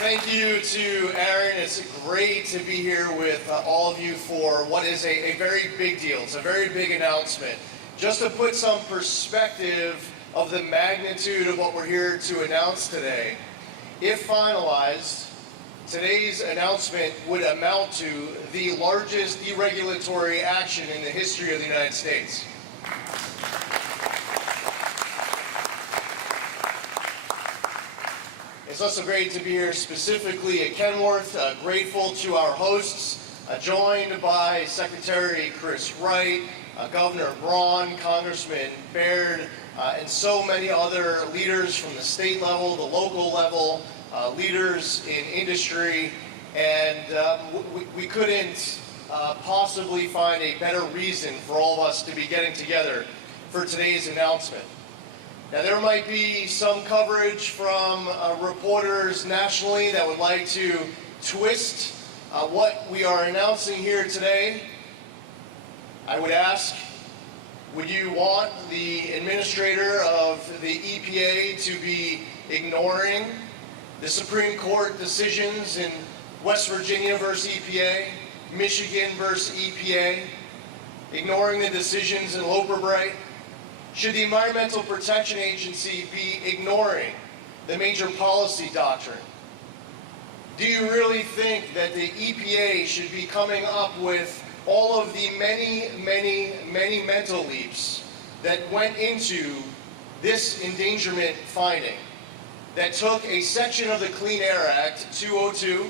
Thank you to Aaron. It's great to be here with all of you for what is a very big deal. It's a very big announcement. Just to put some perspective of the magnitude of what we're here to announce today, if finalized, today's announcement would amount to the largest deregulatory action in the history of the United States. It's also great to be here specifically at Kenworth, grateful to our hosts, joined by Secretary Chris Wright, Governor Braun, Congressman Baird, and so many other leaders from the state level, the local level, leaders in industry, and we couldn't possibly find a better reason for all of us to be getting together for today's announcement. Now, there might be some coverage from reporters nationally that would like to twist what we are announcing here today. I would ask, would you want the administrator of the EPA to be ignoring the Supreme Court decisions in West Virginia versus EPA, Michigan versus EPA, ignoring the decisions in Loper-Bright? Should the Environmental Protection Agency be ignoring the major policy doctrine? Do you really think that the EPA should be coming up with all of the many mental leaps that went into this endangerment finding, that took a section of the Clean Air Act, 202,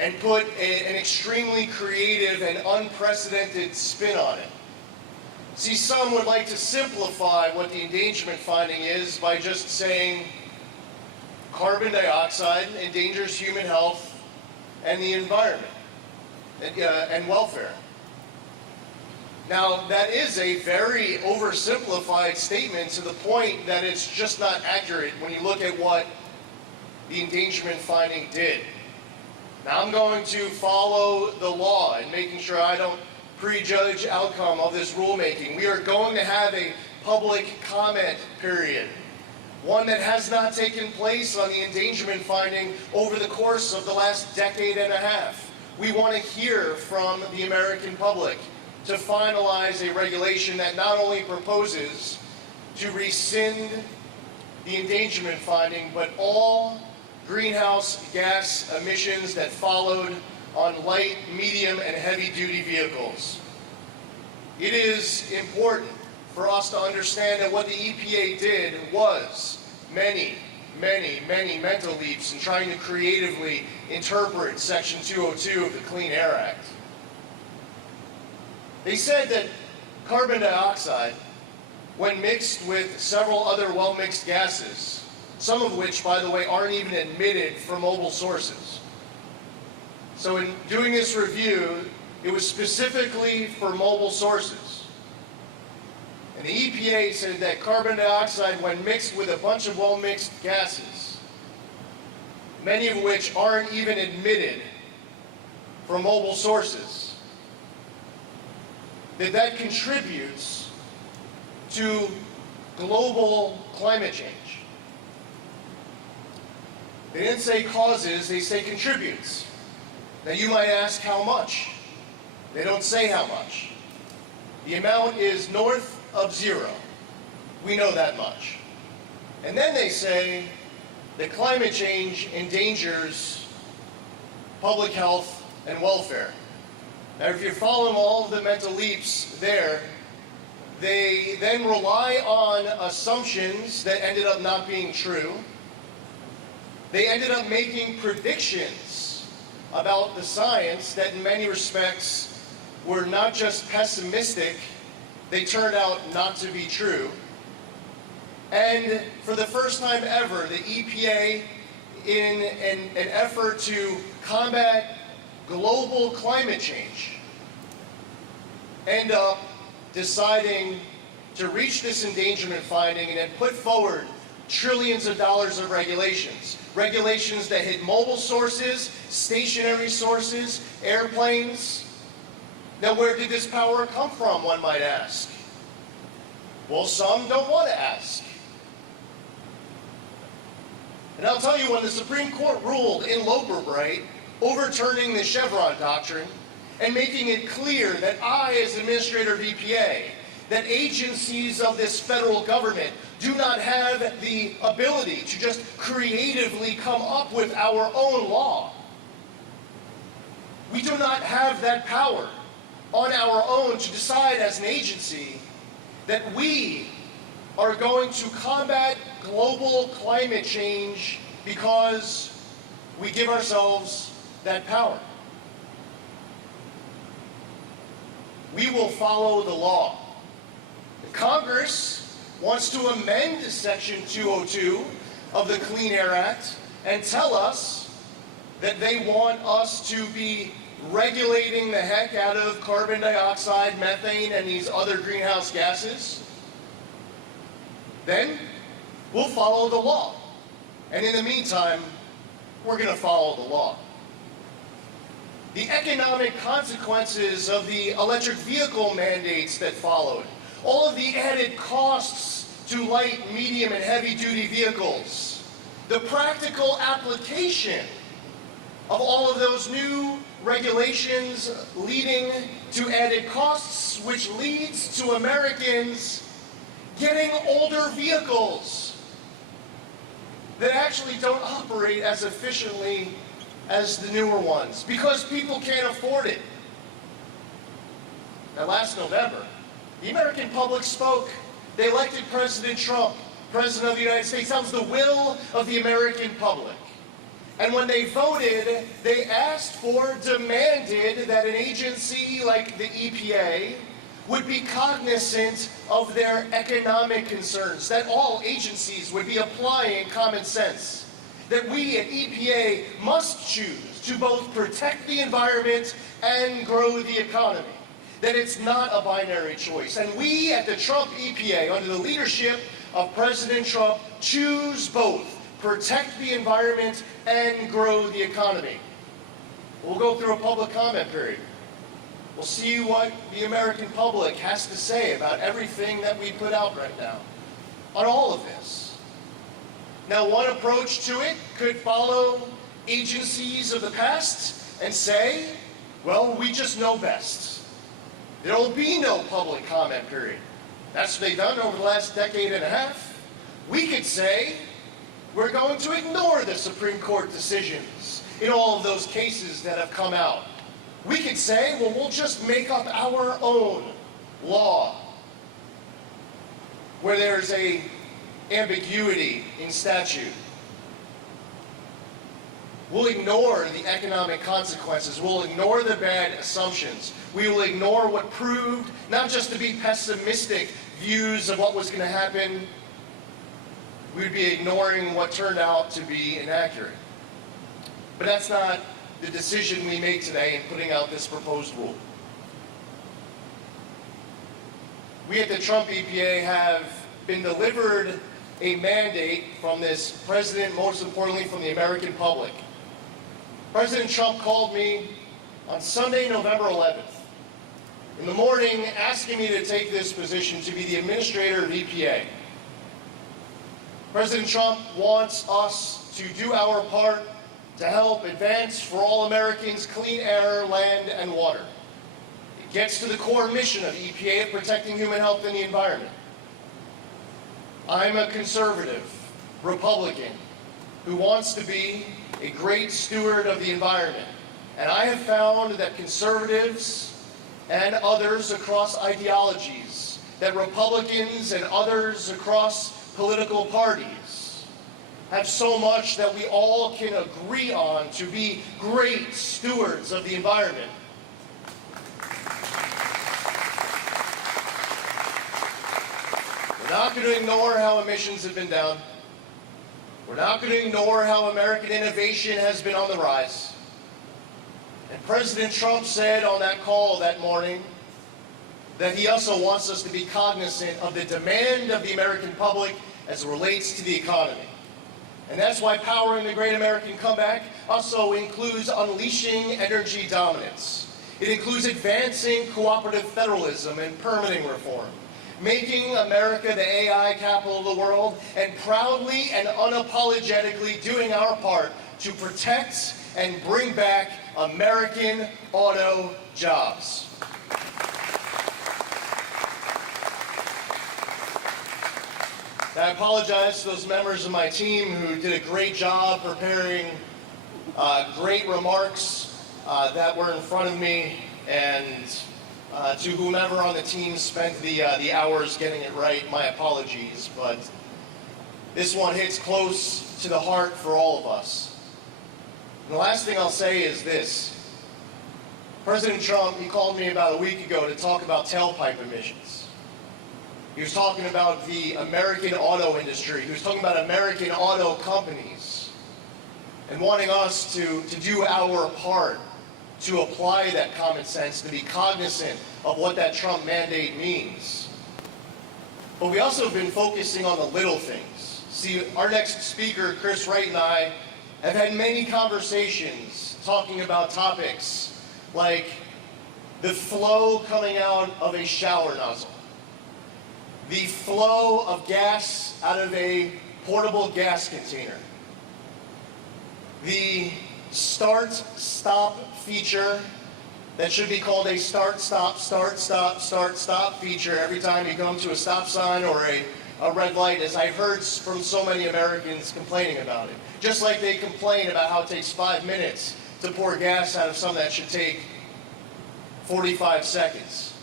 and put an extremely creative and unprecedented spin on it? See, some would like to simplify what the endangerment finding is by just saying carbon dioxide endangers human health and the environment and welfare. Now, that is a very oversimplified statement to the point that it's just not accurate when you look at what the endangerment finding did. Now, I'm going to follow the law and making sure I don't prejudge outcome of this rulemaking. We are going to have a public comment period, one that has not taken place on the endangerment finding over the course of the last decade and a half. We want to hear from the American public to finalize a regulation that not only proposes to rescind the endangerment finding, but all greenhouse gas emissions that followed on light, medium, and heavy-duty vehicles. It is important for us to understand that what the EPA did was many mental leaps in trying to creatively interpret Section 202 of the Clean Air Act. They said that carbon dioxide, when mixed with several other well-mixed gases, some of which, by the way, aren't even emitted from mobile sources. So in doing this review, it was specifically for mobile sources. And the EPA said that carbon dioxide, when mixed with a bunch of well-mixed gases, many of which aren't even emitted from mobile sources, that contributes to global climate change. They didn't say causes, they say contributes. Now you might ask how much. They don't say how much. The amount is north of zero. We know that much. And then they say that climate change endangers public health and welfare. Now if you're following all of the mental leaps there, they then rely on assumptions that ended up not being true. They ended up making predictions about the science that in many respects were not just pessimistic, they turned out not to be true. And for the first time ever, the EPA, in an effort to combat global climate change, end up deciding to reach this endangerment finding and then put forward trillions of dollars of regulations. Regulations that hit mobile sources, stationary sources, airplanes. Now, where did this power come from, one might ask? Well, some don't want to ask. And I'll tell you, when the Supreme Court ruled in Loper-Bright, overturning the Chevron doctrine and making it clear that I, as administrator of EPA, that agencies of this federal government do not have the ability to just creatively come up with our own law. We do not have that power on our own to decide as an agency that we are going to combat global climate change because we give ourselves that power. We will follow the law. If Congress wants to amend Section 202 of the Clean Air Act and tell us that they want us to be regulating the heck out of carbon dioxide, methane, and these other greenhouse gases, then we'll follow the law. And in the meantime, we're going to follow the law. The economic consequences of the electric vehicle mandates that followed, all of the added costs to light, medium, and heavy-duty vehicles, the practical application of all of those new regulations leading to added costs, which leads to Americans getting older vehicles that actually don't operate as efficiently as the newer ones because people can't afford it. Now, last November, the American public spoke. They elected President Trump, President of the United States. That was the will of the American public. And when they voted, they asked for, demanded that an agency like the EPA would be cognizant of their economic concerns, that all agencies would be applying common sense, that we at EPA must choose to both protect the environment and grow the economy, that it's not a binary choice. And we at the Trump EPA, under the leadership of President Trump, choose both, protect the environment and grow the economy. We'll go through a public comment period. We'll see what the American public has to say about everything that we put out right now on all of this. Now, one approach to it could follow agencies of the past and say, well, we just know best. There will be no public comment period. That's what they've done over the last decade and a half. We could say, we're going to ignore the Supreme Court decisions in all of those cases that have come out. We could say, well, we'll just make up our own law where there's a ambiguity in statute. We'll ignore the economic consequences. We'll ignore the bad assumptions. We will ignore what proved not just to be pessimistic views of what was going to happen. We'd be ignoring what turned out to be inaccurate. But that's not the decision we made today in putting out this proposed rule. We at the Trump EPA have been delivered a mandate from this president, most importantly from the American public. President Trump called me on Sunday, November 11th, in the morning, asking me to take this position to be the administrator of EPA. President Trump wants us to do our part to help advance for all Americans clean air, land, and water. It gets to the core mission of EPA of protecting human health and the environment. I'm a conservative Republican who wants to be a great steward of the environment. And I have found that conservatives and others across ideologies, that Republicans and others across political parties have so much that we all can agree on to be great stewards of the environment. We're not going to ignore how emissions have been down. We're not going to ignore how American innovation has been on the rise. And President Trump said on that call that morning that he also wants us to be cognizant of the demand of the American public as it relates to the economy. And that's why powering the great American comeback also includes unleashing energy dominance. It includes advancing cooperative federalism and permitting reform, making America the AI capital of the world, and proudly and unapologetically doing our part to protect and bring back American auto jobs. I apologize to those members of my team who did a great job preparing great remarks that were in front of me, and to whomever on the team spent the hours getting it right, my apologies, but this one hits close to the heart for all of us. And the last thing I'll say is this. President Trump, he called me about a week ago to talk about tailpipe emissions. He was talking about the American auto industry. He was talking about American auto companies and wanting us to do our part to apply that common sense, to be cognizant of what that Trump mandate means. But we also have been focusing on the little things. See, our next speaker, Chris Wright, and I have had many conversations talking about topics like the flow coming out of a shower nozzle, the flow of gas out of a portable gas container, the start-stop feature that should be called a start-stop feature every time you come to a stop sign or a red light, as I've heard from so many Americans complaining about it. Just like they complain about how it takes 5 minutes to pour gas out of something that should take 45 seconds.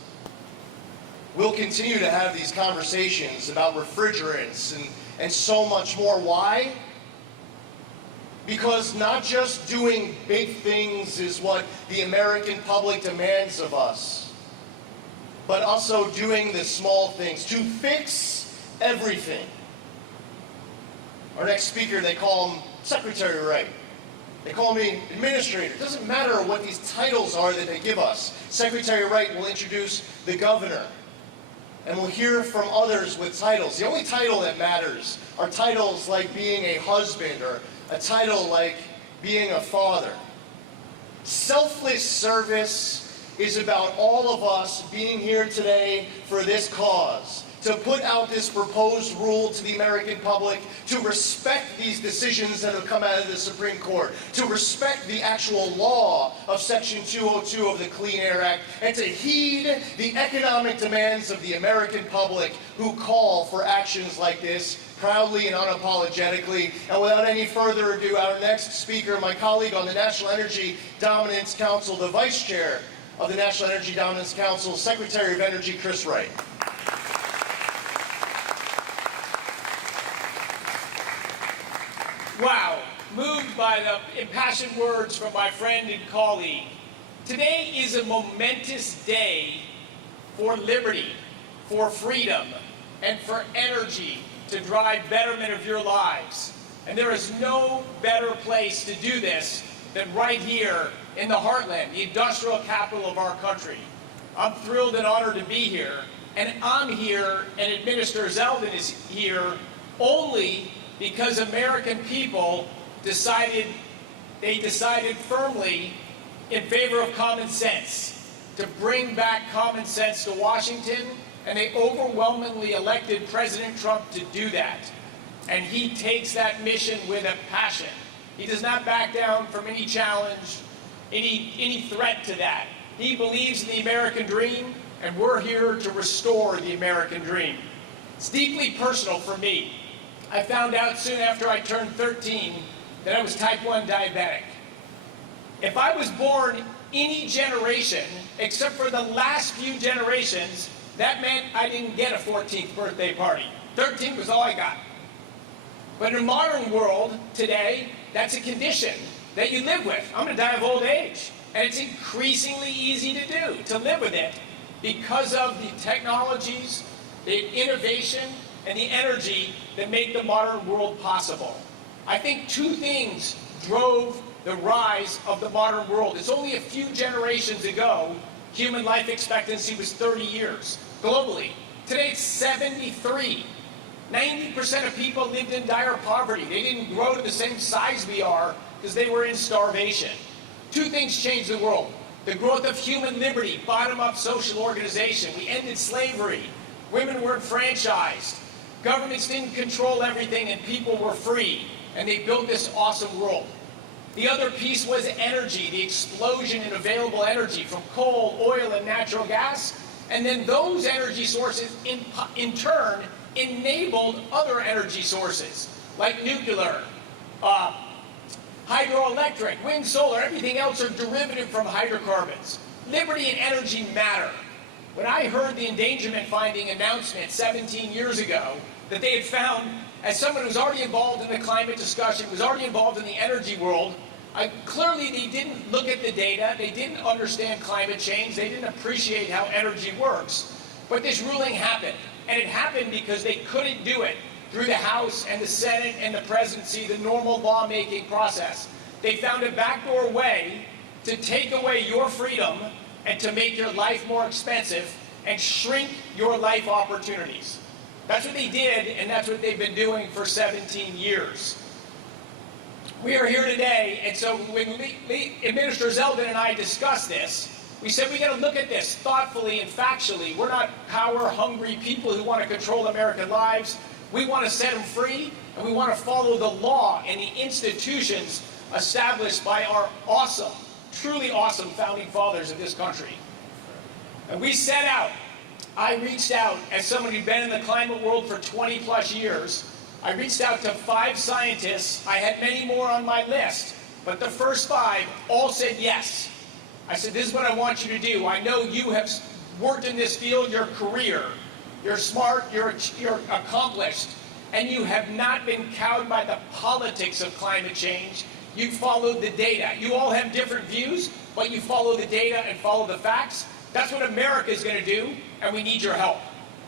We'll continue to have these conversations about refrigerants and so much more. Why? Because not just doing big things is what the American public demands of us, but also doing the small things to fix everything. Our next speaker, they call him Secretary Wright. They call me Administrator. It doesn't matter what these titles are that they give us. Secretary Wright will introduce the governor, and we'll hear from others with titles. The only title that matters are titles like being a husband or a title like being a father. Selfless service is about all of us being here today for this cause, to put out this proposed rule to the American public, to respect these decisions that have come out of the Supreme Court, to respect the actual law of Section 202 of the Clean Air Act, and to heed the economic demands of the American public who call for actions like this proudly and unapologetically. And without any further ado, our next speaker, my colleague on the National Energy Dominance Council, the Vice Chair of the National Energy Dominance Council, Secretary of Energy, Chris Wright. Wow, moved by the impassioned words from my friend and colleague. Today is a momentous day for liberty, for freedom, and for energy to drive betterment of your lives. And there is no better place to do this than right here in the heartland, the industrial capital of our country. I'm thrilled and honored to be here, and I'm here, and Administrator Zeldin is here only because American people decided firmly in favor of common sense, to bring back common sense to Washington, and they overwhelmingly elected President Trump to do that. And he takes that mission with a passion. He does not back down from any challenge, any threat to that. He believes in the American dream, and we're here to restore the American dream. It's deeply personal for me. I found out soon after I turned 13 that I was type 1 diabetic. If I was born any generation, except for the last few generations, that meant I didn't get a 14th birthday party. 13 was all I got. But in the modern world today, that's a condition that you live with. I'm going to die of old age. And it's increasingly easy to do, to live with it, because of the technologies, the innovation, and the energy that make the modern world possible. I think two things drove the rise of the modern world. It's only a few generations ago, human life expectancy was 30 years globally. Today it's 73. 90% of people lived in dire poverty. They didn't grow to the same size we are because they were in starvation. Two things changed the world. The growth of human liberty, bottom-up social organization. We ended slavery. women weren't franchised, governments didn't control everything, and people were free. And they built this awesome world. The other piece was energy, the explosion in available energy from coal, oil, and natural gas. And then those energy sources, in turn, enabled other energy sources, like nuclear, hydroelectric, wind, solar, everything else are derivative from hydrocarbons. Liberty and energy matter. When I heard the endangerment finding announcement 17 years ago, that they had found, as someone who's already involved in the climate discussion, was already involved in the energy world, clearly they didn't look at the data, they didn't understand climate change, they didn't appreciate how energy works. But this ruling happened, and it happened because they couldn't do it through the House and the Senate and the presidency, the normal lawmaking process. They found a backdoor way to take away your freedom and to make your life more expensive and shrink your life opportunities. That's what they did, and that's what they've been doing for 17 years. We are here today, and so when Minister Zeldin and I discussed this, we said we got to look at this thoughtfully and factually. We're not power-hungry people who want to control American lives. We want to set them free, and we want to follow the law and the institutions established by our awesome, truly awesome founding fathers of this country. And we set out. I reached out, as someone who'd been in the climate world for 20 plus years, I reached out to 5 scientists. I had many more on my list, but the first 5 all said yes. I said, this is what I want you to do. I know you have worked in this field your career. You're smart, you're accomplished, and you have not been cowed by the politics of climate change. You followed the data. You all have different views, but you follow the data and follow the facts. That's what America is going to do, and we need your help.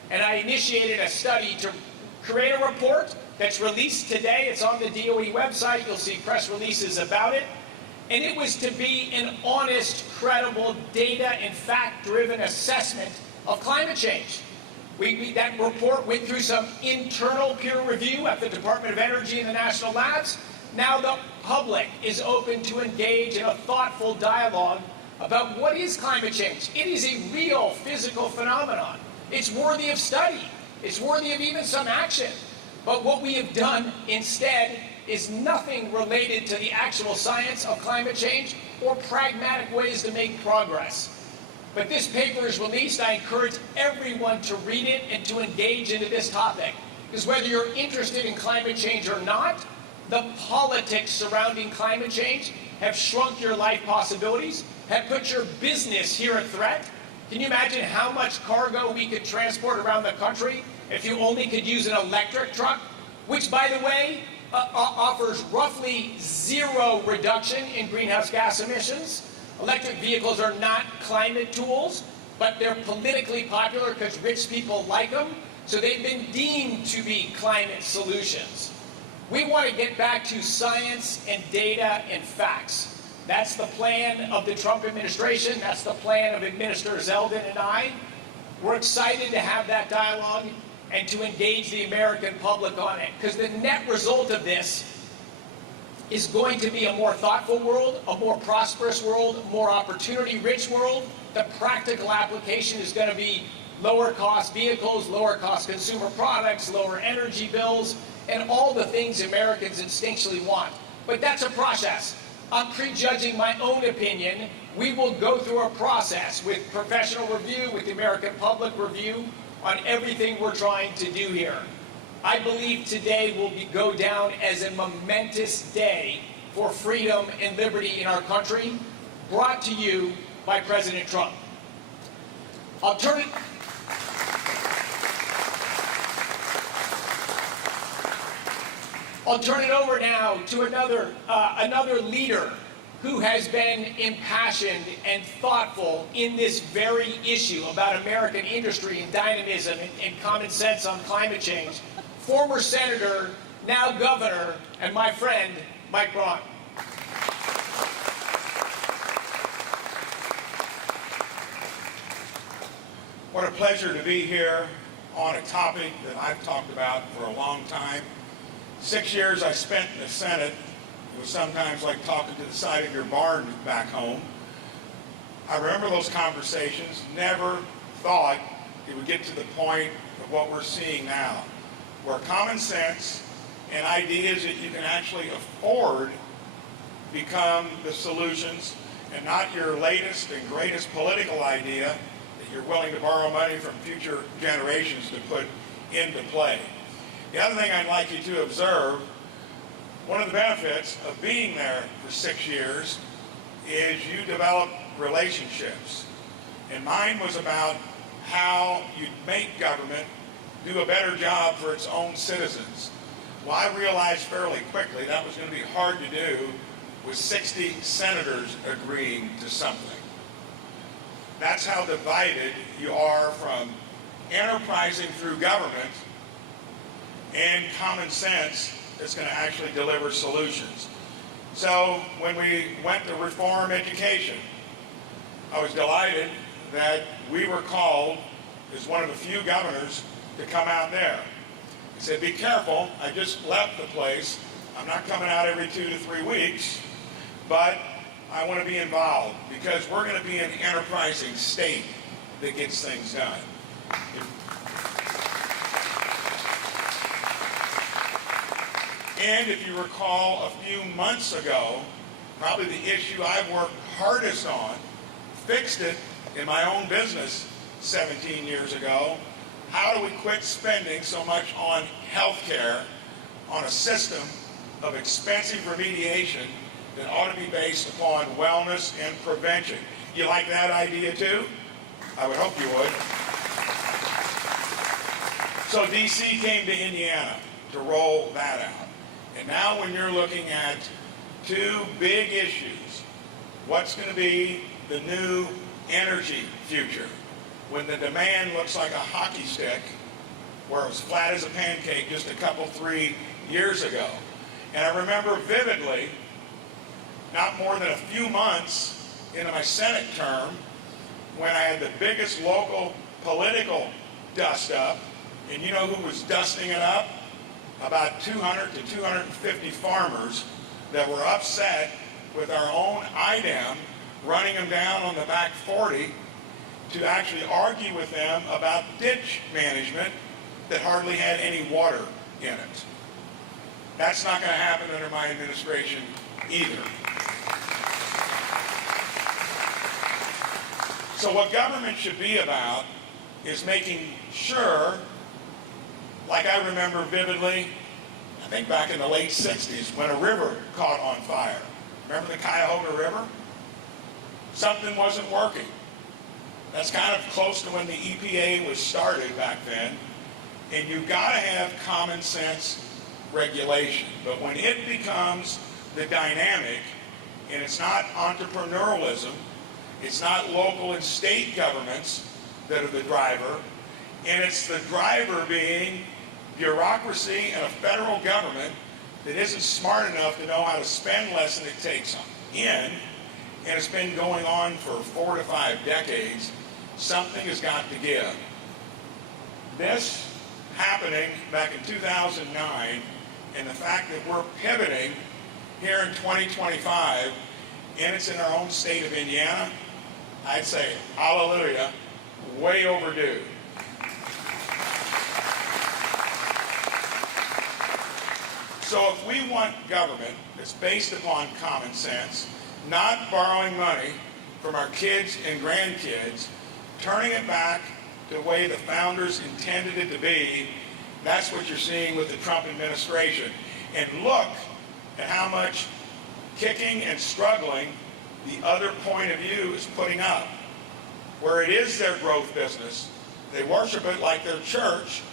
And I initiated a study to create a report that's released today. It's on the DOE website. You'll see press releases about it. And it was to be an honest, credible, data and fact-driven assessment of climate change. That report went through some internal peer review at the Department of Energy and the national labs. Now the public is open to engage in a thoughtful dialogue about what is climate change. It is a real physical phenomenon. It's worthy of study. It's worthy of even some action. But what we have done instead is nothing related to the actual science of climate change or pragmatic ways to make progress. But this paper is released. I encourage everyone to read it and to engage into this topic. Because whether you're interested in climate change or not, the politics surrounding climate change have shrunk your life possibilities, have put your business here at threat. Can you imagine how much cargo we could transport around the country if you only could use an electric truck, which, by the way, offers roughly 0 reduction in greenhouse gas emissions? Electric vehicles are not climate tools, but they're politically popular because rich people like them, so they've been deemed to be climate solutions. We want to get back to science and data and facts. That's the plan of the Trump administration. That's the plan of Minister Zeldin and I. We're excited to have that dialogue and to engage the American public on it, because the net result of this is going to be a more thoughtful world, a more prosperous world, a more opportunity-rich world. The practical application is going to be lower cost vehicles, lower cost consumer products, lower energy bills, and all the things Americans instinctually want. But that's a process. I'm prejudging my own opinion. We will go through a process with professional review, with the American public review on everything we're trying to do here. I believe today will go down as a momentous day for freedom and liberty in our country, brought to you by President Trump. I'll turn it over now to another leader who has been impassioned and thoughtful in this very issue about American industry and dynamism and common sense on climate change. Former Senator, now Governor, and my friend, Mike Braun. What a pleasure to be here on a topic that I've talked about for a long time. 6 years I spent in the Senate. It was sometimes like talking to the side of your barn back home. I remember those conversations, never thought it would get to the point of what we're seeing now, where common sense and ideas that you can actually afford become the solutions, and not your latest and greatest political idea that you're willing to borrow money from future generations to put into play. The other thing I'd like you to observe, one of the benefits of being there for 6 years is you develop relationships. And mine was about how you make government do a better job for its own citizens. Well, I realized fairly quickly that was going to be hard to do with 60 senators agreeing to something. That's how divided you are from enterprising through government and common sense that's going to actually deliver solutions. So when we went to reform education, I was delighted that we were called as one of the few governors to come out there. He said, be careful, I just left the place. I'm not coming out every 2 to 3 weeks, but I want to be involved because we're going to be an enterprising state that gets things done. And if you recall, a few months ago, probably the issue I worked hardest on, fixed it in my own business 17 years ago. How do we quit spending so much on health care, on a system of expensive remediation that ought to be based upon wellness and prevention? You like that idea too? I would hope you would. So DC came to Indiana to roll that out. And now when you're looking at 2 big issues, what's going to be the new energy future? When the demand looks like a hockey stick, where it was flat as a pancake just a couple, 3 years ago. And I remember vividly, not more than a few months into my Senate term, when I had the biggest local political dust-up, and you know who was dusting it up? About 200 to 250 farmers that were upset with our own IDEM running them down on the back 40 to actually argue with them about ditch management that hardly had any water in it. That's not going to happen under my administration either. So what government should be about is making sure, like I remember vividly, I think back in the late 60s when a river caught on fire. Remember the Cuyahoga River? Something wasn't working. That's kind of close to when the EPA was started back then. And you've got to have common sense regulation. But when it becomes the dynamic, and it's not entrepreneurialism, it's not local and state governments that are the driver, and it's the driver being bureaucracy and a federal government that isn't smart enough to know how to spend less than it takes in, and it's been going on for 4 to 5 decades. Something has got to give. This happening back in 2009, and the fact that we're pivoting here in 2025, and it's in our own state of Indiana, I'd say, hallelujah, way overdue. So if we want government that's based upon common sense, not borrowing money from our kids and grandkids, turning it back to the way the founders intended it to be, that's what you're seeing with the Trump administration. And look at how much kicking and struggling the other point of view is putting up. Where it is their growth business, they worship it like their church,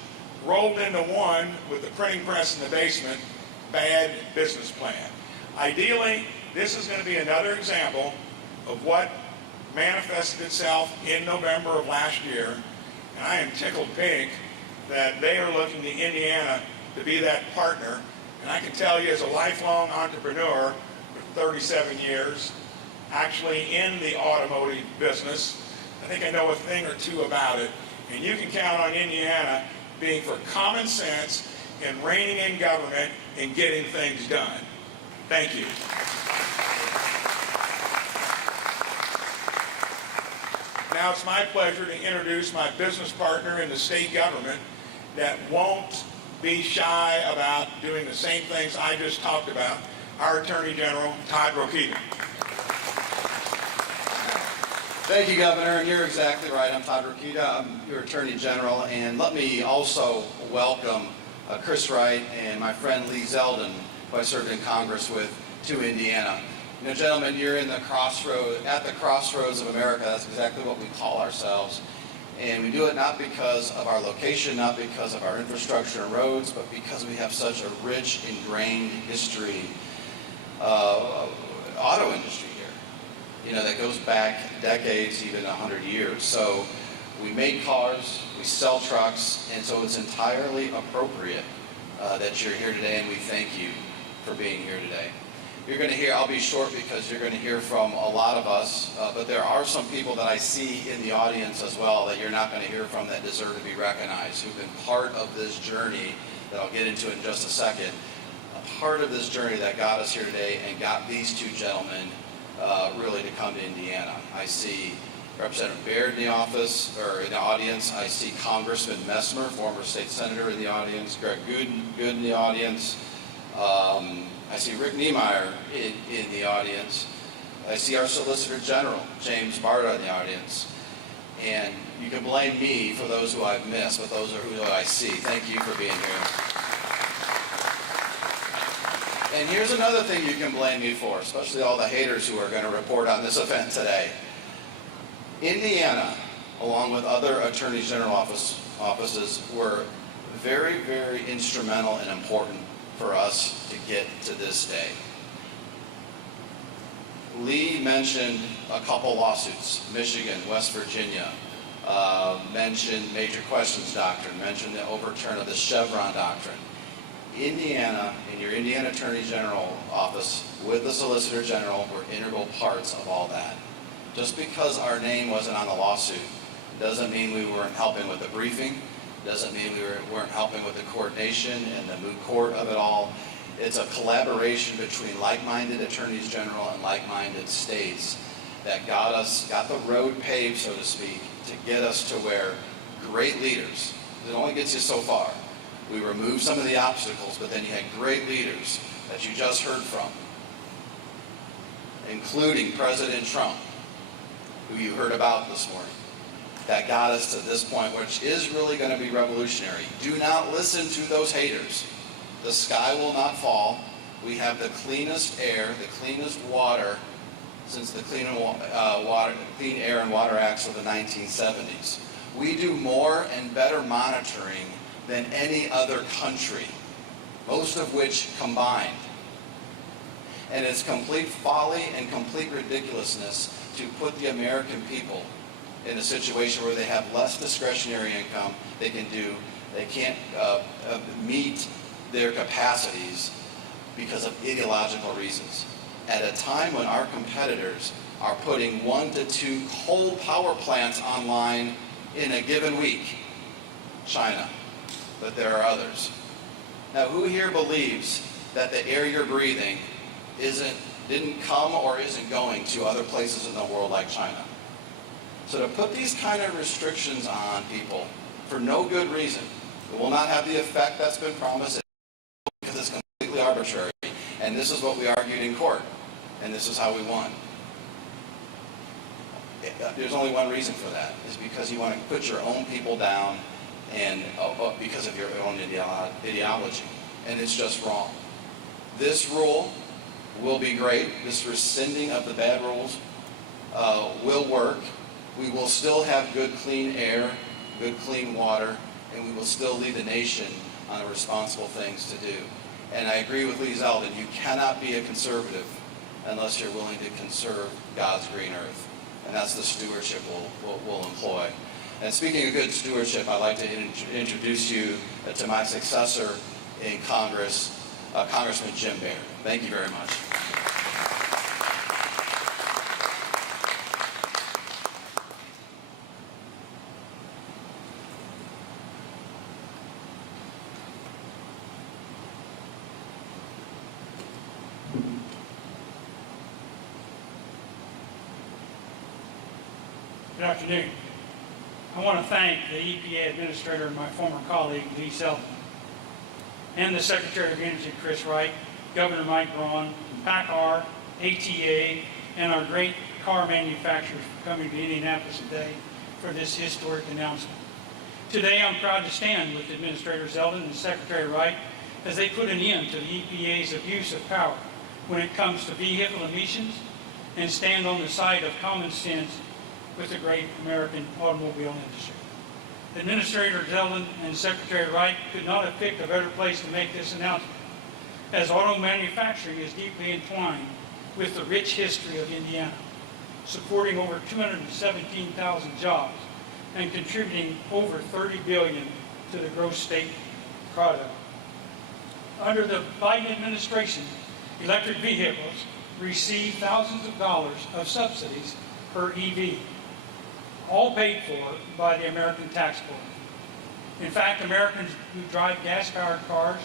rolled into one with the printing press in the basement, bad business plan. Ideally, this is going to be another example of what manifested itself in November of last year, and I am tickled pink that they are looking to Indiana to be that partner. And I can tell you as a lifelong entrepreneur for 37 years, actually in the automotive business, I think I know a thing or two about it. And you can count on Indiana being for common sense and reining in government and getting things done. Thank you. now it's my pleasure to introduce my business partner in the state government that won't be shy about doing the same things I just talked about, our Attorney General, Todd Rokita. Thank you, Governor, and you're exactly right. I'm Todd Rokita. I'm your Attorney General, and let me also welcome Chris Wright and my friend Lee Zeldin, who I served in Congress with, to Indiana. You know, gentlemen, you're in the at the crossroads of America. That's exactly what we call ourselves. And we do it not because of our location, not because of our infrastructure and roads, but because we have such a rich, ingrained history, auto industry here, you know, that goes back decades, even 100 years. So we make cars, we sell trucks, and so it's entirely appropriate that you're here today, and we thank you for being here today. You're going to hear, I'll be short because you're going to hear from a lot of us, but there are some people that I see in the audience as well that you're not going to hear from that deserve to be recognized, who've been part of this journey that I'll get into in just a second, a part of this journey that got us here today and got these two gentlemen really to come to Indiana. I see Representative Baird in the office, or in the audience. I see Congressman Messmer, former state senator, in the audience. Greg Good in the audience. I see Rick Niemeyer in the audience. I see our Solicitor General, James Barta, in the audience. And you can blame me for those who I've missed, but those are who I see. Thank you for being here. And here's another thing you can blame me for, especially all the haters who are going to report on this event today. Indiana, along with other Attorney General offices, were very, very instrumental and important for us to get to this day. Lee mentioned a couple lawsuits, Michigan, West Virginia, mentioned major questions doctrine, mentioned the overturn of the Chevron doctrine. Indiana and your Indiana Attorney General office with the Solicitor General were integral parts of all that. Just because our name wasn't on the lawsuit doesn't mean we weren't helping with the briefing, doesn't mean we weren't helping with the coordination and the moot court of it all. It's a collaboration between like-minded attorneys general and like-minded states that got the road paved, so to speak, to get us to where great leaders, it only gets you so far. We removed some of the obstacles, but then you had great leaders that you just heard from, including President Trump, who you heard about this morning, that got us to this point, which is really going to be revolutionary. Do not listen to those haters. The sky will not fall. We have the cleanest air, the cleanest water since the Clean Air and Water Acts of the 1970s. We do more and better monitoring than any other country, most of which combined. And it's complete folly and complete ridiculousness to put the American people in a situation where they have less discretionary income, they can't meet their capacities because of ideological reasons. At a time when our competitors are putting 1 to 2 coal power plants online in a given week, China, but there are others. Now, who here believes that the air you're breathing didn't come or isn't going to other places in the world like China? So to put these kind of restrictions on people for no good reason, it will not have the effect that's been promised because it's completely arbitrary. And this is what we argued in court, and this is how we won. There's only one reason for that, is because you want to put your own people down and because of your own ideology. And it's just wrong. This rule will be great. This rescinding of the bad rules will work. We will still have good clean air, good clean water, and we will still lead the nation on the responsible things to do. And I agree with Lee Zeldin, you cannot be a conservative unless you're willing to conserve God's green earth. And that's the stewardship we'll employ. And speaking of good stewardship, I'd like to introduce you to my successor in Congress, Congressman Jim Baird. Thank you very much. Good afternoon. I want to thank the EPA Administrator and my former colleague, Lee Selden, and the Secretary of Energy, Chris Wright, Governor Mike Braun, PACCAR, ATA, and our great car manufacturers for coming to Indianapolis today for this historic announcement. Today, I'm proud to stand with Administrator Zeldin and Secretary Wright as they put an end to the EPA's abuse of power when it comes to vehicle emissions and stand on the side of common sense with the great American automobile industry. Administrator Zeldin and Secretary Wright could not have picked a better place to make this announcement, as auto manufacturing is deeply entwined with the rich history of Indiana, supporting over 217,000 jobs and contributing over $30 billion to the gross state product. Under the Biden administration, electric vehicles receive thousands of dollars of subsidies per EV, all paid for by the American taxpayer. In fact, Americans who drive gas-powered cars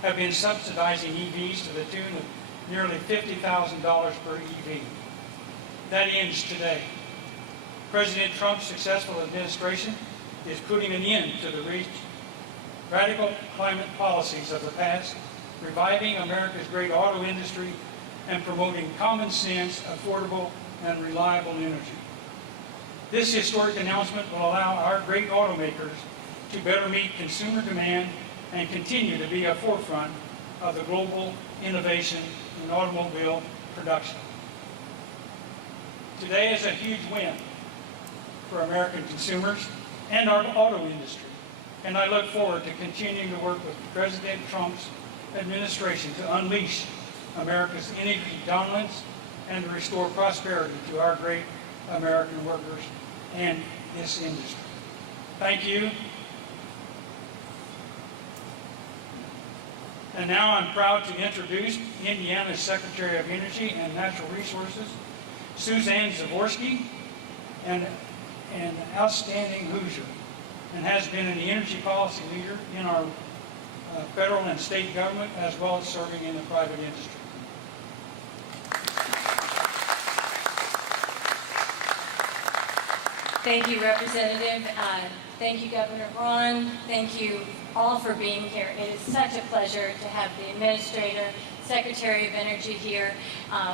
have been subsidizing EVs to the tune of nearly $50,000 per EV. That ends today. President Trump's successful administration is putting an end to the radical climate policies of the past, reviving America's great auto industry, and promoting common sense, affordable, and reliable energy. This historic announcement will allow our great automakers to better meet consumer demand and continue to be a forefront of the global innovation in automobile production. Today is a huge win for American consumers and our auto industry, and I look forward to continuing to work with President Trump's administration to unleash America's energy dominance and to restore prosperity to our great American workers and this industry. Thank you. And now I'm proud to introduce Indiana's Secretary of Energy and Natural Resources, Suzanne Zavorsky, an outstanding Hoosier, and has been an energy policy leader in our federal and state government, as well as serving in the private industry. Thank you, Representative. Thank you, Governor Braun. Thank you all for being here. It is such a pleasure to have the Administrator, Secretary of Energy here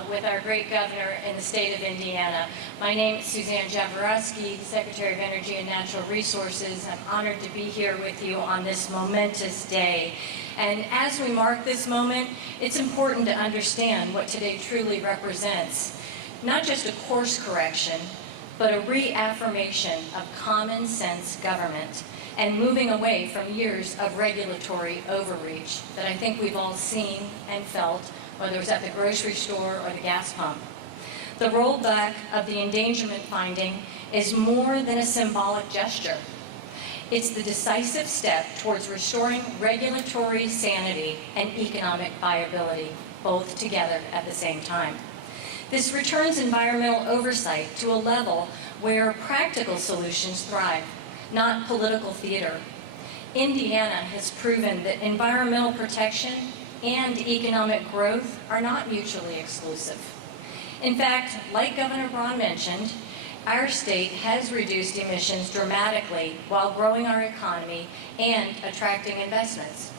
with our great governor in the state of Indiana. My name is Suzanne Jaworski, Secretary of Energy and Natural Resources. I'm honored to be here with you on this momentous day. And as we mark this moment, it's important to understand what today truly represents. Not just a course correction, but a reaffirmation of common sense government and moving away from years of regulatory overreach that I think we've all seen and felt, whether it was at the grocery store or the gas pump. The rollback of the endangerment finding is more than a symbolic gesture. It's the decisive step towards restoring regulatory sanity and economic viability, both together at the same time. This returns environmental oversight to a level where practical solutions thrive, not political theater. Indiana has proven that environmental protection and economic growth are not mutually exclusive. In fact, like Governor Braun mentioned, our state has reduced emissions dramatically while growing our economy and attracting investments.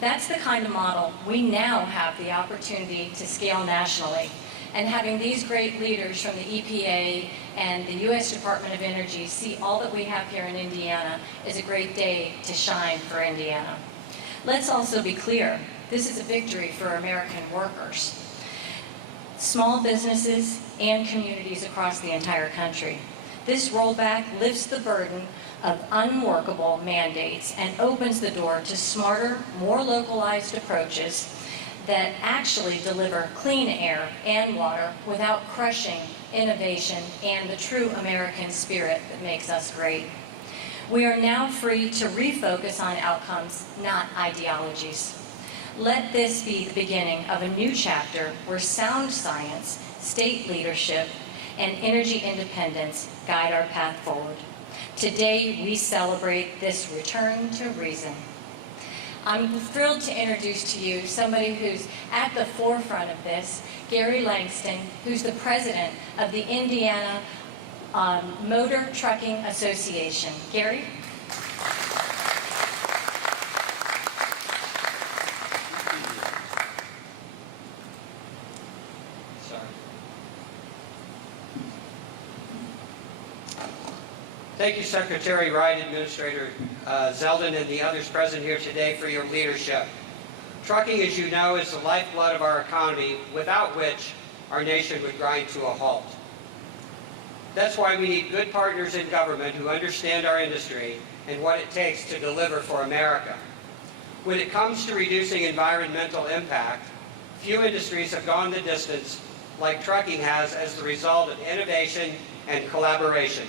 That's the kind of model we now have the opportunity to scale nationally. And having these great leaders from the EPA and the U.S. Department of Energy see all that we have here in Indiana is a great day to shine for Indiana. Let's also be clear, this is a victory for American workers, small businesses, and communities across the entire country. This rollback lifts the burden of unworkable mandates and opens the door to smarter, more localized approaches that actually deliver clean air and water without crushing innovation and the true American spirit that makes us great. We are now free to refocus on outcomes, not ideologies. Let this be the beginning of a new chapter where sound science, state leadership, and energy independence guide our path forward. Today, we celebrate this return to reason. I'm thrilled to introduce to you somebody who's at the forefront of this, Gary Langston, who's the president of the Indiana Motor Trucking Association. Gary? Thank you, Secretary Wright, Administrator Zeldin, and the others present here today for your leadership. Trucking, as you know, is the lifeblood of our economy, without which our nation would grind to a halt. That's why we need good partners in government who understand our industry and what it takes to deliver for America. When it comes to reducing environmental impact, few industries have gone the distance like trucking has as the result of innovation and collaboration.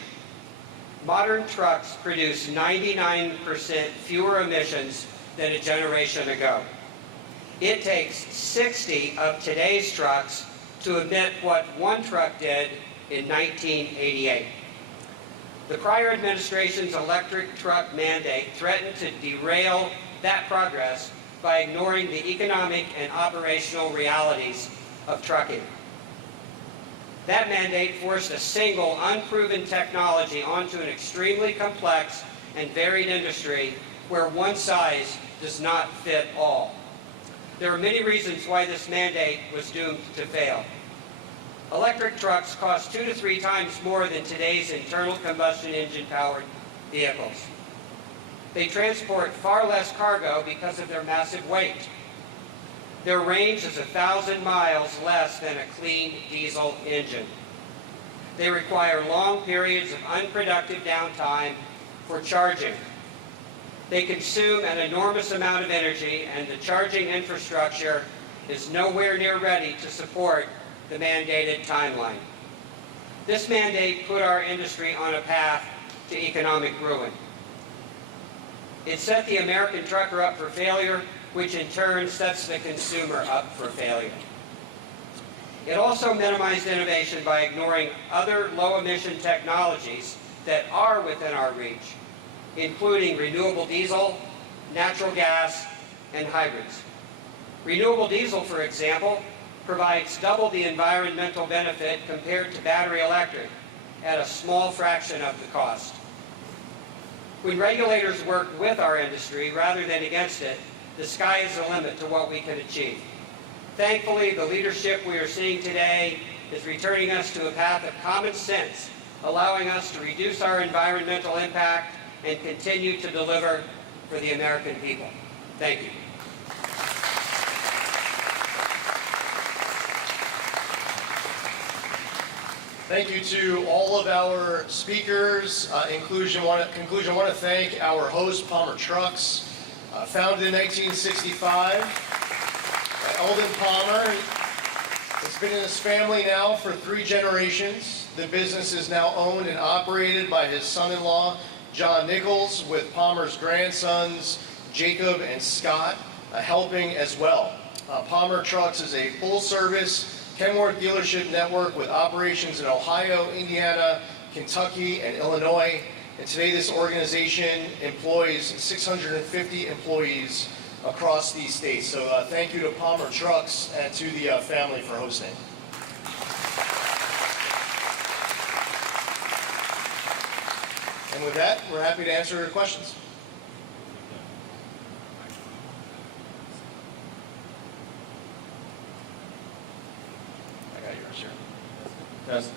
Modern trucks produce 99% fewer emissions than a generation ago. It takes 60 of today's trucks to emit what one truck did in 1988. The prior administration's electric truck mandate threatened to derail that progress by ignoring the economic and operational realities of trucking. That mandate forced a single, unproven technology onto an extremely complex and varied industry where one size does not fit all. There are many reasons why this mandate was doomed to fail. Electric trucks cost 2 to 3 times more than today's internal combustion engine-powered vehicles. They transport far less cargo because of their massive weight. Their range is 1,000 miles less than a clean diesel engine. They require long periods of unproductive downtime for charging. They consume an enormous amount of energy, and the charging infrastructure is nowhere near ready to support the mandated timeline. This mandate put our industry on a path to economic ruin. It set the American trucker up for failure, which in turn sets the consumer up for failure. It also minimized innovation by ignoring other low-emission technologies that are within our reach, including renewable diesel, natural gas, and hybrids. Renewable diesel, for example, provides double the environmental benefit compared to battery electric at a small fraction of the cost. When regulators work with our industry rather than against it, the sky is the limit to what we can achieve. Thankfully, the leadership we are seeing today is returning us to a path of common sense, allowing us to reduce our environmental impact and continue to deliver for the American people. Thank you. Thank you to all of our speakers. In conclusion, I want to thank our host, Palmer Trucks. Founded in 1965 by Eldon Palmer. It's been in his family now for 3 generations. The business is now owned and operated by his son-in-law, John Nichols, with Palmer's grandsons, Jacob and Scott, helping as well. Palmer Trucks is a full-service Kenworth dealership network with operations in Ohio, Indiana, Kentucky, and Illinois. And today this organization employs 650 employees across these states. So thank you to Palmer Trucks and to the family for hosting. And with that, we're happy to answer your questions. I got yours here. Yes.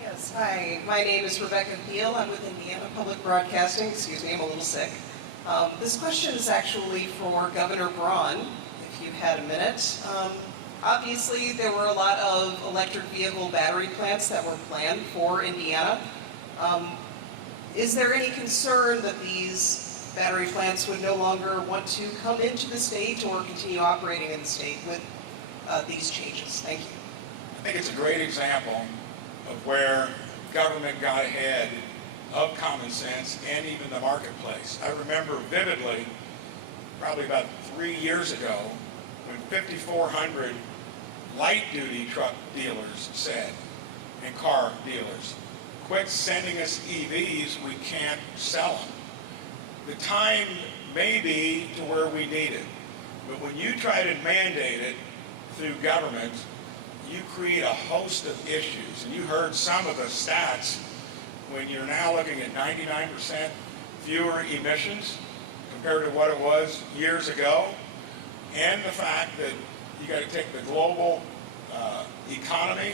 Yes, hi. My name is Rebecca Beal. I'm with Indiana Public Broadcasting. Excuse me, I'm a little sick. This question is actually for Governor Braun, if you had a minute. Obviously, there were a lot of electric vehicle battery plants that were planned for Indiana. Is there any concern that these battery plants would no longer want to come into the state or continue operating in the state with these changes? Thank you. I think it's a great example of where government got ahead of common sense and even the marketplace. I remember vividly, probably about 3 years ago, when 5,400 light-duty truck dealers said, and car dealers, quit sending us EVs, we can't sell them. The time may be to where we need it, but when you try to mandate it through government, you create a host of issues. And you heard some of the stats when you're now looking at 99% fewer emissions compared to what it was years ago, and the fact that you got to take the global economy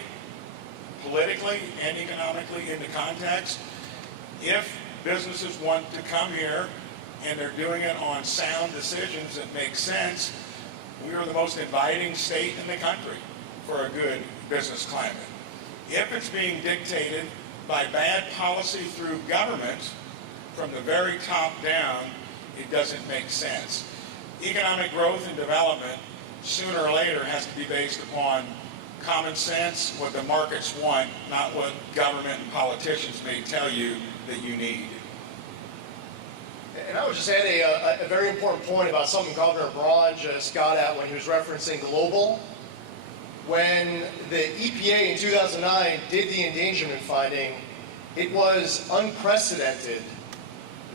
politically and economically into context. If businesses want to come here and they're doing it on sound decisions that make sense, we are the most inviting state in the country for a good business climate. If it's being dictated by bad policy through government from the very top down, it doesn't make sense. Economic growth and development sooner or later has to be based upon common sense, what the markets want, not what government and politicians may tell you that you need. And I would just add a very important point about something Governor Braun just got at when he was referencing global. When the EPA in 2009 did the endangerment finding, it was unprecedented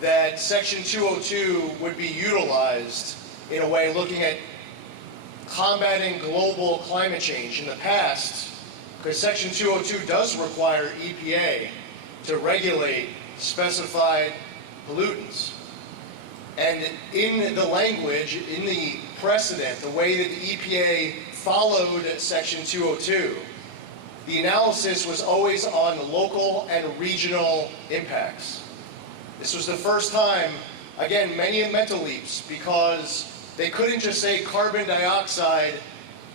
that Section 202 would be utilized in a way looking at combating global climate change. In the past, because Section 202 does require EPA to regulate specified pollutants. And in the language, in the precedent, the way that the EPA followed Section 202, the analysis was always on local and regional impacts. This was the first time, again, many mental leaps, because they couldn't just say carbon dioxide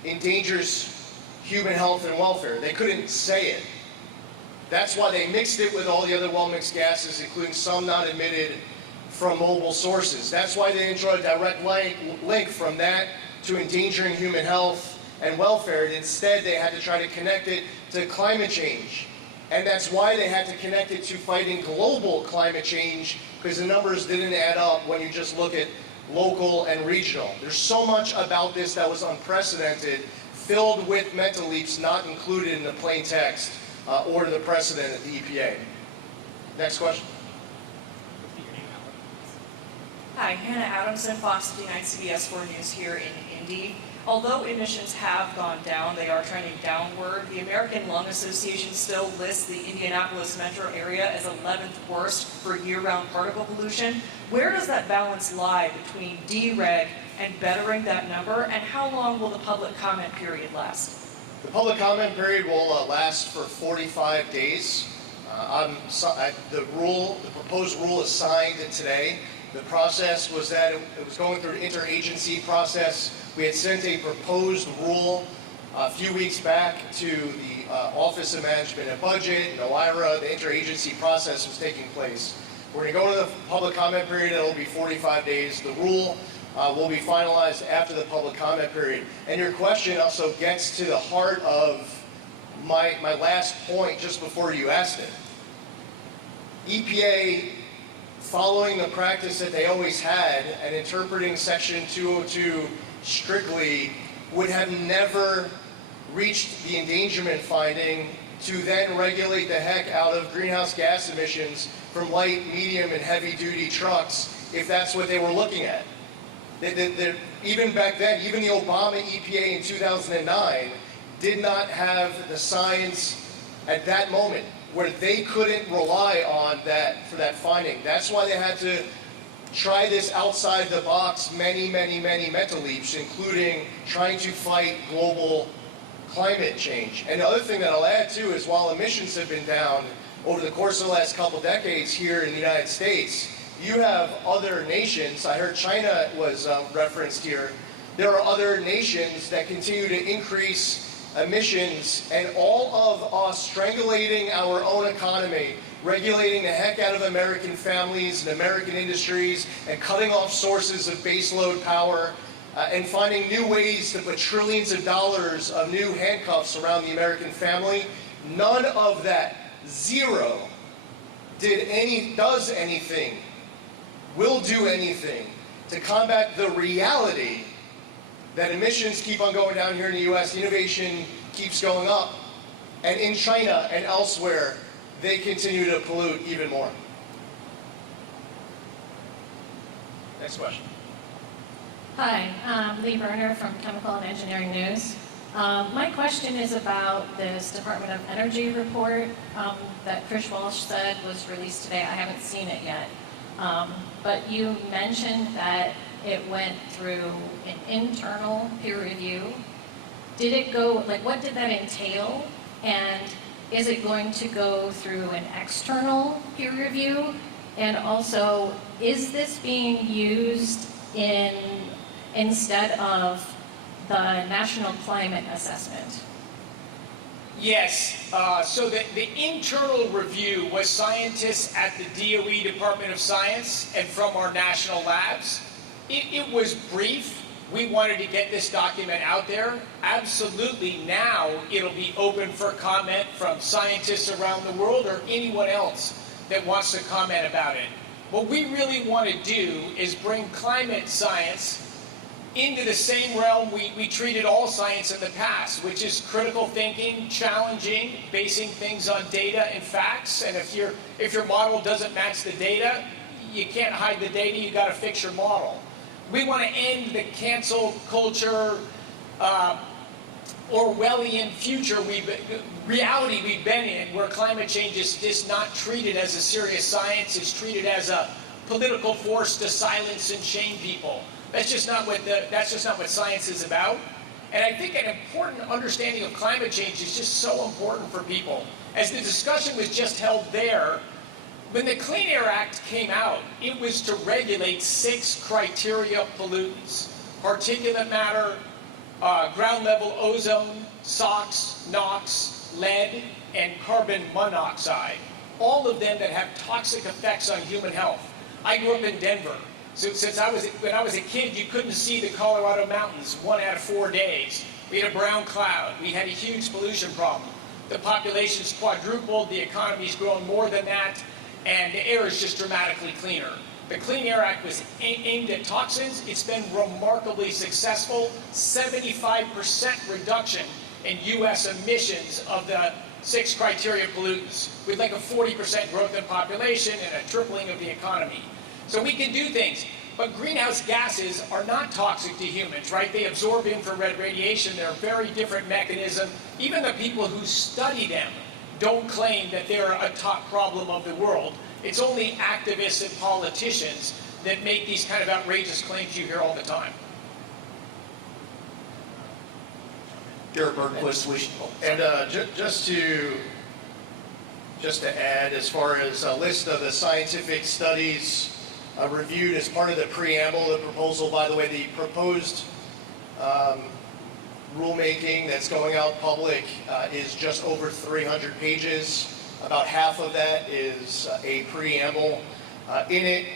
endangers human health and welfare. They couldn't say it. That's why they mixed it with all the other well-mixed gases, including some not emitted from mobile sources. That's why they didn't draw a direct link from that to endangering human health and welfare. And instead, they had to try to connect it to climate change. And that's why they had to connect it to fighting global climate change, because the numbers didn't add up when you just look at local and regional. There's so much about this that was unprecedented, filled with mental leaps not included in the plain text or the precedent at the EPA. Next question. Hi, Hannah Adamson, Fox 59 CBS 4 News here in Indy. Although emissions have gone down, they are trending downward. The American Lung Association still lists the Indianapolis metro area as 11th worst for year-round particle pollution. Where does that balance lie between dereg and bettering that number, and how long will the public comment period last? The public comment period will last for 45 days. The proposed rule is signed today. The process was that it was going through an interagency process. We had sent a proposed rule a few weeks back to the Office of Management and Budget and OIRA. The interagency process was taking place. We're going to go to the public comment period. It'll be 45 days. The rule will be finalized after the public comment period. And your question also gets to the heart of my last point just before you asked it. EPA, following the practice that they always had and interpreting Section 202 strictly, would have never reached the endangerment finding to then regulate the heck out of greenhouse gas emissions from light, medium, and heavy-duty trucks if that's what they were looking at. Even back then, even the Obama EPA in 2009 did not have the science at that moment where they couldn't rely on that for that finding. That's why they had to try this outside the box, many mental leaps, including trying to fight global climate change. And the other thing that I'll add too is while emissions have been down over the course of the last couple decades here in the United States, you have other nations, I heard China was referenced here, there are other nations that continue to increase emissions, and all of us strangulating our own economy, regulating the heck out of American families and American industries, and cutting off sources of baseload power, and finding new ways to put trillions of dollars of new handcuffs around the American family. None of that, zero, does anything, will do anything to combat the reality that emissions keep on going down here in the U.S., innovation keeps going up, and in China and elsewhere, they continue to pollute even more. Next question. Hi, I'm Lee Berner from Chemical and Engineering News. My question is about this Department of Energy report that Chris Walsh said was released today. I haven't seen it yet. But you mentioned that it went through an internal peer review. Did it go, like, what did that entail? And is it going to go through an external peer review? And also, is this being used instead of the National Climate Assessment? Yes, so the internal review was scientists at the DOE Department of Science and from our national labs. It was brief. We wanted to get this document out there. Absolutely, now it'll be open for comment from scientists around the world or anyone else that wants to comment about it. What we really want to do is bring climate science into the same realm we treated all science in the past, which is critical thinking, challenging, basing things on data and facts. And if your model doesn't match the data, you can't hide the data, you got to fix your model. We want to end the cancel culture, Orwellian reality we've been in, where climate change is just not treated as a serious science, it's treated as a political force to silence and shame people. That's just not what science is about. And I think an important understanding of climate change is just so important for people. As the discussion was just held there, when the Clean Air Act came out, it was to regulate 6 criteria pollutants: particulate matter, ground level ozone, SOx, NOx, lead, and carbon monoxide. All of them that have toxic effects on human health. I grew up in Denver. So when I was a kid, you couldn't see the Colorado mountains 1 out of 4 days. We had a brown cloud. We had a huge pollution problem. The population's quadrupled. The economy's grown more than that. And the air is just dramatically cleaner. The Clean Air Act was aimed at toxins. It's been remarkably successful. 75% reduction in U.S. emissions of the 6 criteria pollutants, with like a 40% growth in population and a tripling of the economy. So we can do things, but greenhouse gases are not toxic to humans, right? They absorb infrared radiation. They're a very different mechanism. Even the people who study them don't claim that they're a top problem of the world. It's only activists and politicians that make these kind of outrageous claims you hear all the time. Garrett Bergquist, just to add, as far as a list of the scientific studies reviewed as part of the preamble of the proposal, by the way, the proposed rulemaking that's going out public is just over 300 pages. About half of that is a preamble. In it,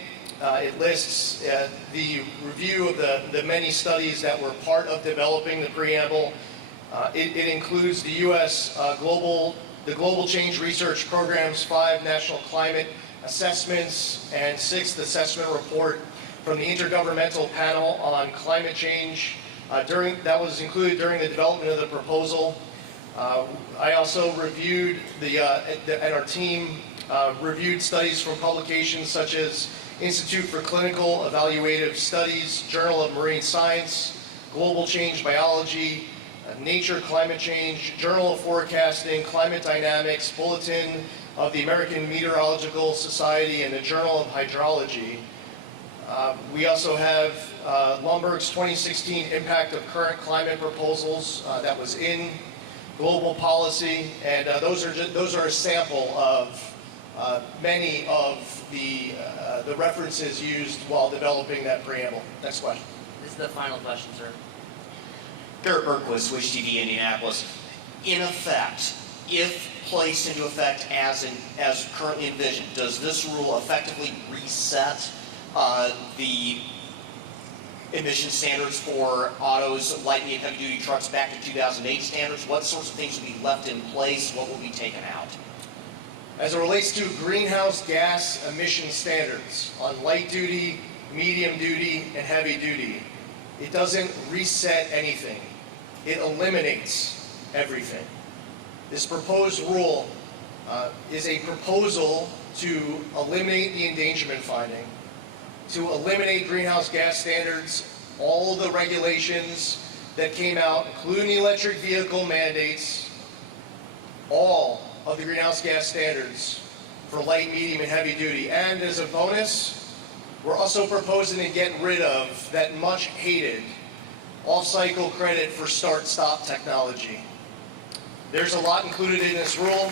it lists the review of the many studies that were part of developing the preamble. It includes the U.S. Global Change Research Program's 5 national climate assessments and 6th assessment report from the Intergovernmental Panel on Climate Change. That was included during the development of the proposal. I also reviewed and our team reviewed studies from publications such as Institute for Clinical Evaluative Studies, Journal of Marine Science, Global Change Biology, Nature Climate Change, Journal of Forecasting, Climate Dynamics, Bulletin of the American Meteorological Society, and the Journal of Hydrology. We also have Lundberg's 2016 Impact of Current Climate Proposals that was in Global Policy, and those are a sample of many of the references used while developing that preamble. Next question. This is the final question, sir. Garrett Bergquist, Wish TV, Indianapolis. In effect, if placed into effect as currently envisioned, does this rule effectively reset the emission standards for autos, light and heavy-duty trucks back to 2008 standards? What sorts of things will be left in place? What will be taken out? As it relates to greenhouse gas emission standards on light duty, medium duty, and heavy duty, it doesn't reset anything. It eliminates everything. This proposed rule is a proposal to eliminate the endangerment finding, to eliminate greenhouse gas standards, all the regulations, that came out, including the electric vehicle mandates, all of the greenhouse gas standards for light, medium, and heavy duty. And as a bonus, we're also proposing to get rid of that much hated off-cycle credit for start-stop technology. There's a lot included in this rule.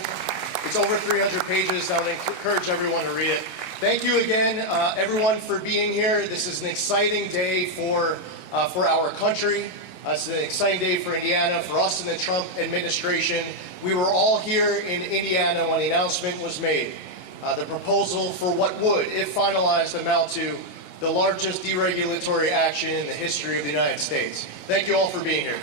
It's over 300 pages. I would encourage everyone to read it. Thank you again, everyone, for being here. This is an exciting day for our country. It's an exciting day for Indiana, for us in the Trump administration. We were all here in Indiana when the announcement was made. The proposal for what would, if finalized, amount to the largest deregulatory action in the history of the United States. Thank you all for being here.